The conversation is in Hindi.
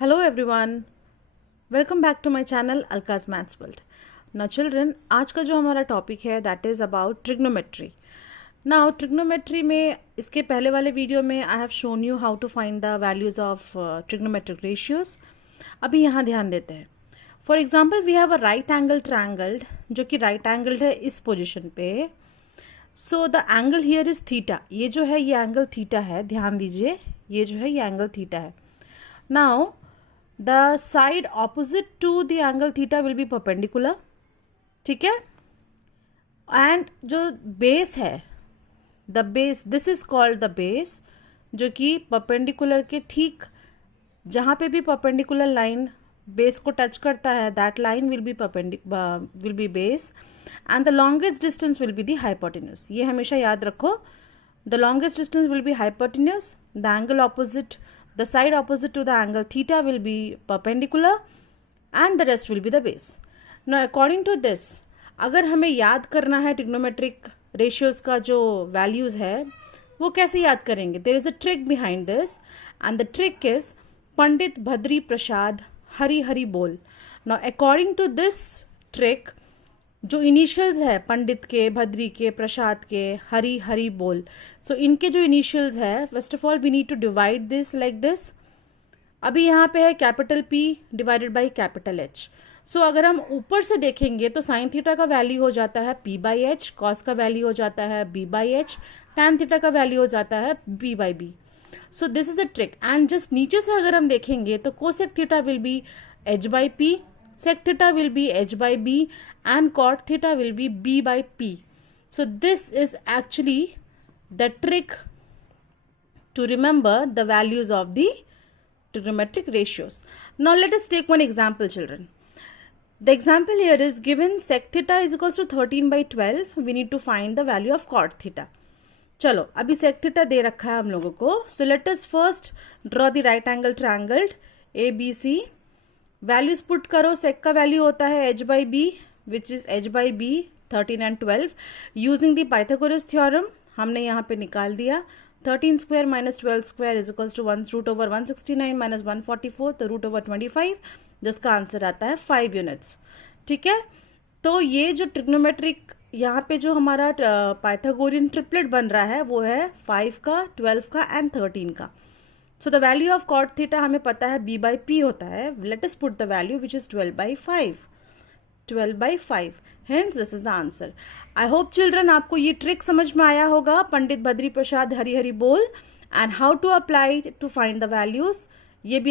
Hello everyone, welcome back to my channel Alka's Maths World. Now children, आज का जो हमारा टॉपिक है that is about trigonometry. Now trigonometry में इसके पहले वाले वीडियो में I have shown you how to find the values of trigonometric ratios. अभी यहाँ ध्यान देते हैं. For example, we have a right angle triangle जो कि right angled है इस पोजिशन पे. So the angle here is theta. ये जो है ये एंगल थीटा है, ध्यान दीजिए, ये जो है ये एंगल थीटा है. Now the side opposite to the angle theta will be perpendicular, ठीक है. एंड जो बेस है, the base, this is called the base, जो कि परपेंडिकुलर के ठीक जहाँ पे भी परपेंडिकुलर लाइन बेस को टच करता है, that line will be base and the longest distance will be the hypotenuse. ये हमेशा याद रखो, the longest distance will be hypotenuse, the angle opposite, the side opposite to the angle theta will be perpendicular and the rest will be the base. Now according to this, अगर हमें याद करना है ट्रिग्नोमेट्रिक रेशियोज का जो वैल्यूज़ है वो कैसे याद करेंगे? There is a trick behind this and the trick is Pandit Bhadri Prasad Hari Hari बोल. Now according to this trick, जो इनिशियल्स है पंडित के, भद्री के, प्रसाद के, हरी हरी बोल, सो इनके जो इनिशियल्स है, first of all we need to divide this like this. अभी यहाँ पे है capital P divided by capital H. So अगर हम ऊपर से देखेंगे तो साइन थीटा का वैल्यू हो जाता है P/H, कॉस का वैल्यू हो जाता है B/H, टैन थीटा का वैल्यू हो जाता है B/B. So this is a trick. And just नीचे से अगर हम देखेंगे तो cosec theta will be H/P, sec theta will be H/B and cot theta will be B/P. So this is actually the trick to remember the values of the trigonometric ratios. Now let us take one example, children. The example here is given sec theta is equals to 13/12. We need to find the value of cot theta. चलो अभी sec theta दे रखा है हम लोगों को. So let us first draw the right angle triangle ABC. Values put करो. सेक का वैल्यू होता है H/B, which is H/B 13 and 12. Using the Pythagoras theorem हमने यहाँ पे निकाल दिया. 13 square minus 12 square is equals to 1/169 minus 144, तो √25, जिसका आंसर आता है 5 यूनिट्स. ठीक है. तो ये जो ट्रिग्नोमेट्रिक यहाँ पे जो हमारा पाइथागोरियन ट्रिपलेट बन रहा है वो है 5 का, 12 का एंड 13 का. So the value of cot theta हमें पता है B/P होता है. Let us put the value which is 12/5. 12/5. Hence this is the answer. I hope children आपको ये ट्रिक समझ में आया होगा. पंडित भद्री प्रसाद हरी हरी बोल and how to apply to find the values, ये भी